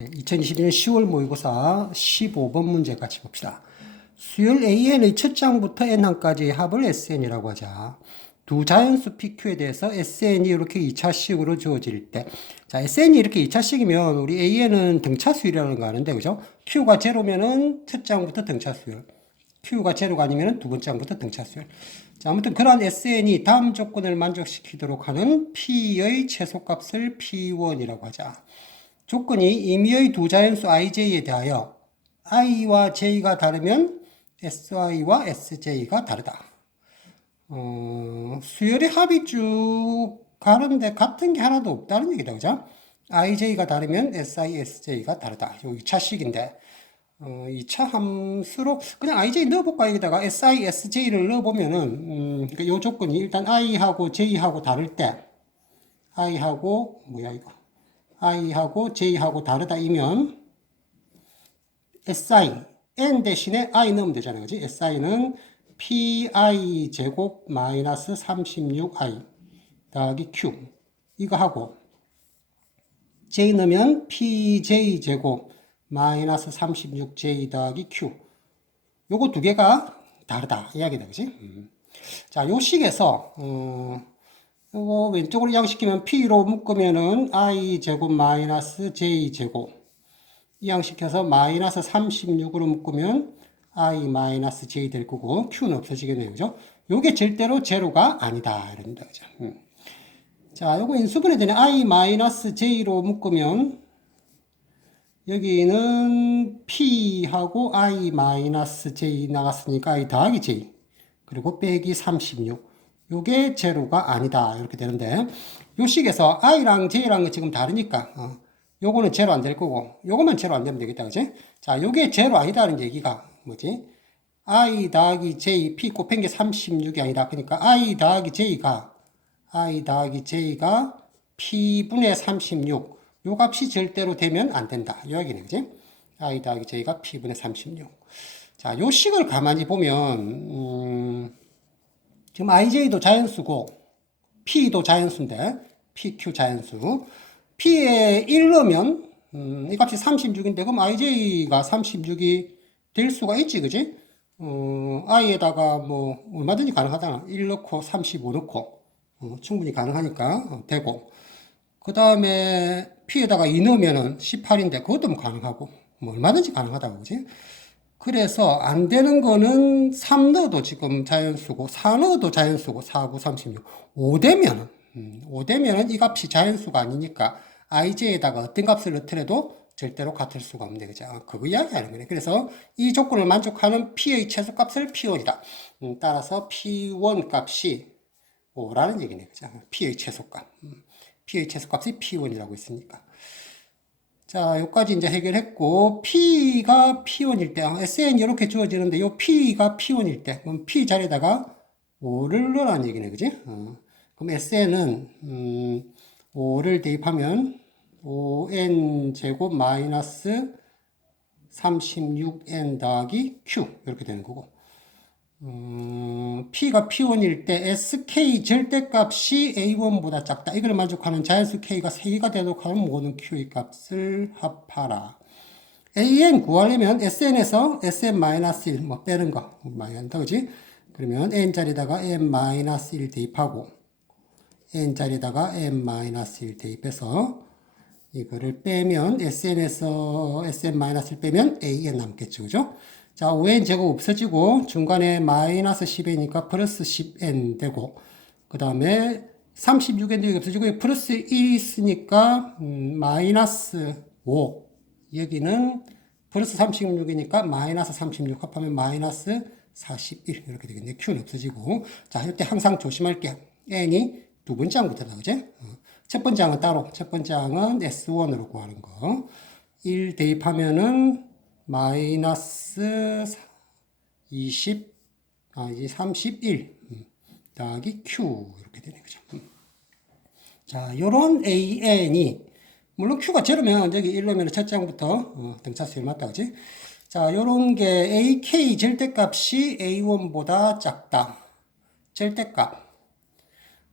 2021년 10월 모의고사 15번 문제 같이 봅시다. 수열 AN의 첫 장부터 N항까지의 합을 SN이라고 하자. 두 자연수 PQ에 대해서 SN이 이렇게 2차식으로 주어질 때. 자, SN이 이렇게 2차식이면 우리 AN은 등차수율이라는 거 아는데, 그죠? Q가 제로면은 첫 장부터 등차수율. Q가 제로가 아니면 두 번째 장부터 등차수율. 자, 아무튼 그러한 SN이 다음 조건을 만족시키도록 하는 P의 최소값을 P1이라고 하자. 조건이 임의의 두 자연수 ij에 대하여 i와 j가 다르면 si와 sj가 다르다. 어, 수열의 합이 쭉 가는데 같은 게 하나도 없다는 얘기다. 그죠? ij가 다르면 si, sj가 다르다. 요 2차식인데, 어, 2차 함수로 그냥 ij 넣어볼까? 여기다가 si, sj를 넣어보면은, 음, 그러니까 요 조건이 일단 i하고 j하고 다를 때, i하고, 뭐야, 이거. I하고 j하고 다르다이면 si n 대신에 i 넣으면 되잖아요. 그지? si는 pi 제곱 마이너스 36i 더하기 q 이거 하고 j 넣으면 pj 제곱 마이너스 36j 더하기 q 요거 두 개가 다르다 이야기다. 그지? 음. 자, 요 식에서 어, 요거 왼쪽으로 이항시키면 p로 묶으면은 i 제곱 마이너스 j 제곱 이항시켜서 마이너스 36으로 묶으면 i 마이너스 j 될 거고 q는 없어지겠네요. 그죠? 요게 절대로 제로가 아니다. 이런다. 그죠? 음. 자, 요거 인수분해 되네. i 마이너스 j로 묶으면 여기는 p하고 i 마이너스 j 나갔으니까 i 더하기 j 그리고 빼기 36 요게 제로가 아니다. 이렇게 되는데, 요 식에서 i랑 j랑 지금 다르니까, 어, 요거는 제로 안 될 거고, 요거만 제로 안 되면 되겠다. 그지? 자, 요게 제로 아니다는 얘기가 뭐지? i 더하기 j, p 곱한 게 36이 아니다. 그러니까 i 더하기 j가, i 더하기 j가 p분의 36. 요 값이 절대로 되면 안 된다. 요 얘기네. 그지? i 더하기 j가 p분의 36. 자, 요 식을 가만히 보면, 음, 지금 IJ도 자연수고 P도 자연수인데 PQ 자연수. P에 1 넣으면 음, 이 값이 36인데 그럼 IJ가 36이 될 수가 있지 그지? 어, I에다가 뭐 얼마든지 가능하잖아. 1 넣고 35 넣고. 어, 충분히 가능하니까 어, 되고. 그 다음에 P에다가 2 넣으면은 18인데 그것도 뭐 가능하고. 뭐 얼마든지 가능하다고 그지? 그래서 안 되는 거는 3 넣어도 지금 자연수고 4 넣어도 자연수고 4, 9, 36 5되면은 음, 5되면은 이 값이 자연수가 아니니까 ij에다가 어떤 값을 넣더라도 절대로 같을 수가 없네 그죠? 그거 이야기하는 거네. 그래서 이 조건을 만족하는 p의 최소값을 p1이다. 음, 따라서 p1 값이 5라는 얘기네 그죠? P의 최소값. 음, p의 최소값이 p1이라고 있으니까 자, 여기까지 이제 해결했고, P가 P1일 때, SN 이렇게 주어지는데, 요 P가 P1일 때, 그럼 P 자리에다가 5를 넣으라는 얘기네, 그지? 어. 그럼 SN은, 음, 5를 대입하면, 5N 제곱 마이너스 36N 더하기 Q. 이렇게 되는 거고. 음, P가 P1일 때 SK 절대값이 A1보다 작다. 이걸 만족하는 자연수 K가 3개가 되도록 하는 모든 Q의 값을 합하라. AN 구하려면 SN에서 SN-1 뭐 빼는 거 많이 한다. 그지? 그러면 N 자리다가 N-1 대입하고 N 자리다가 N-1 대입해서 이거를 빼면 SN에서 SN-1 빼면 AN 남겠죠. 그죠? 자, 5n 제곱 없어지고 중간에 마이너스 10n이니까 플러스 10n 되고 그 다음에 36n 여기 없어지고 플러스 1이 있으니까 음, 마이너스 5 여기는 플러스 36이니까 마이너스 36 합하면 마이너스 41 이렇게 되겠네. Q는 없어지고. 자 이때 항상 조심할 게 n이 두 번째 항부터다 그제? 어. 첫 번째 항은 따로. 첫 번째 항은 s1으로 구하는 거1 대입하면은 마이너스 20, 아, 이제 31 음, 더하기 Q 이렇게 되네 그죠? 음. 자, 요런 AN이 물론 Q가 제로면 여기 1 넣으면 첫 장부터 어, 등차수율 맞다 그지? 자, 요런 게 AK 절대값이 A1보다 작다. 절대값.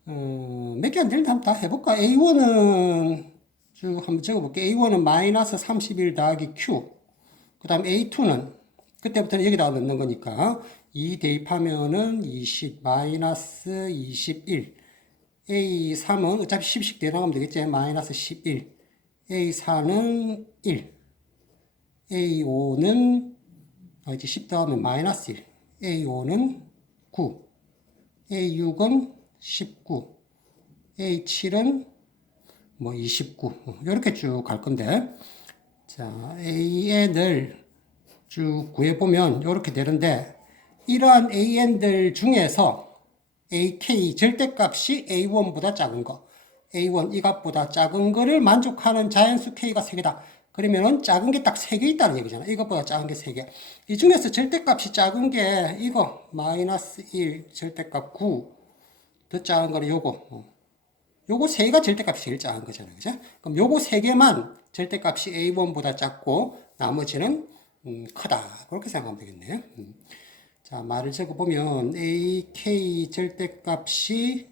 어, 몇개 안 되는데 한번 다 해볼까? A1은 쭉 한번 적어볼게요. A1은 마이너스 31 더하기 Q. 그 다음 A2는 그때부터는 여기다 넣는 거니까 2 대입하면은 20 마이너스 21. A3은 어차피 10씩 대나가면 되겠지. 마이너스 11. A4는 1. A5는 어, 이제 10 더하면 마이너스 1. A5는 9. A6은 19. A7은 뭐 29. 이렇게 쭉 갈 건데. 자, AN을 쭉 구해보면 이렇게 되는데, 이러한 AN들 중에서 AK 절대값이 A1보다 작은 거, A1 이 값보다 작은 거를 만족하는 자연수 K가 3개다. 그러면은 작은 게 딱 3개 있다는 얘기잖아. 이것보다 작은 게 3개. 이 중에서 절대값이 작은 게 이거 마이너스 1 절대값 9. 더 작은 거는 요거. 어. 요거 세 개가 절대값이 제일 작은 거잖아요. 그죠? 그럼 요거 세 개만 절대값이 A1보다 작고 나머지는 음, 크다. 그렇게 생각하면 되겠네요. 음. 자, 말을 적어보면 AK 절대값이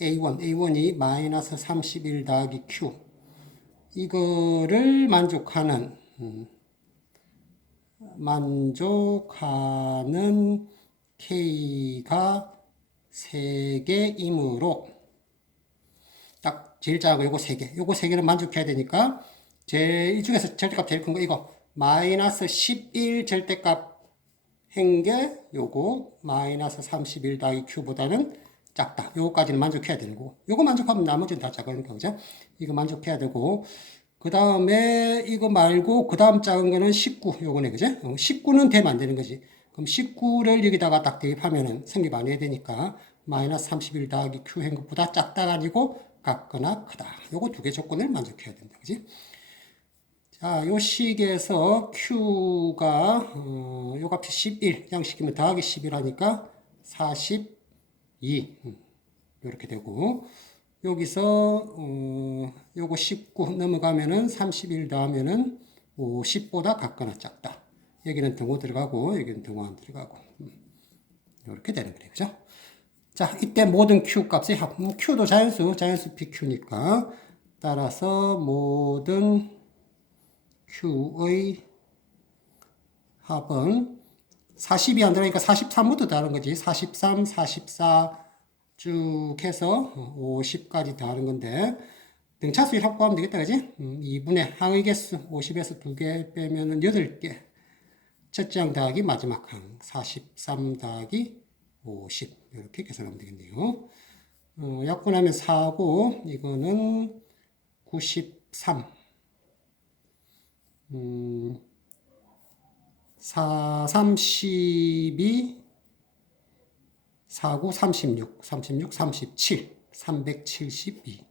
A1, A1이 마이너스 31 더하기 Q. 이거를 만족하는, 음, 만족하는 K가 3개이므로 딱 제일 작은 거 요거 3개. 요거 3개는 만족해야 되니까 제이 중에서 절대값 제일 큰 거 이거 마이너스 11 절대값 행게 요거 마이너스 31 더하기 Q보다는 작다. 요거까지는 만족해야 되는 거고 요거 만족하면 나머지는 다 작으니까 그죠? 이거 만족해야 되고 그 다음에 이거 말고 그 다음 작은 거는 19 요거네 그죠? 19는 되면 안 되는 거지. 그럼 19를 여기다가 딱 대입하면은 성립 안 해야 되니까 마이너스 31 더하기 Q 한 것보다 작다가 아니고 같거나 크다. 요거 두 개 조건을 만족해야 된다. 그지? 자, 요 식에서 Q가, 어, 요 값이 11, 양식이면 더하기 11 하니까 42. 음, 요렇게 되고, 여기서, 어, 요거 19 넘어가면은 31 더하면은 50보다 같거나 작다. 여기는 등호 들어가고, 여기는 등호 안 들어가고. 음, 요렇게 되는 거예요. 그죠? 자, 이때 모든 Q 값의 합. 음, Q도 자연수, 자연수 PQ니까. 따라서 모든 Q의 합은 40이 안 들어가니까 43부터 다른 거지. 43, 44 쭉 해서 50까지 다른 건데 등차수를 합구하면 되겠다. 그지? 음, 2분의 항의 개수 50에서 2개 빼면은 8개. 첫째 항 더하기 마지막 항. 43 더하기 50. 이렇게 계산하면 되겠네요. 어, 약분하면 4고 이거는 93. 음, 4, 32, 4, 9, 36, 36, 37, 372.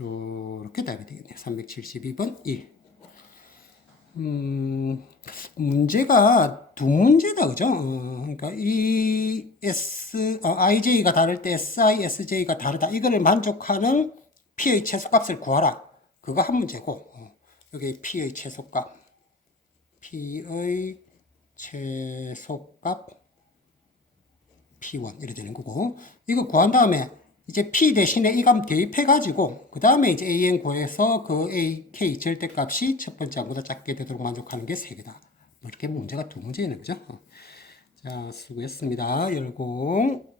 요렇게 답이 되겠네요. 372번 1. 음, 문제가 두 문제다, 그죠? 어, 그러니까 이 S, 어, IJ가 다를 때 SI, SJ가 다르다. 이거를 만족하는 P의 최소값을 구하라. 그거 한 문제고, 어, 여기 P의 최소값. P의 최소값 P1 이렇게 되는 거고, 이거 구한 다음에 이제 P 대신에 이값 대입해가지고, 그 다음에 이제 AN 구해서 그 AK 절대값이 첫 번째 항보다 작게 되도록 만족하는 게 3개다. 뭐 이렇게 문제가 두 문제는 거죠. 자, 수고했습니다. 열공.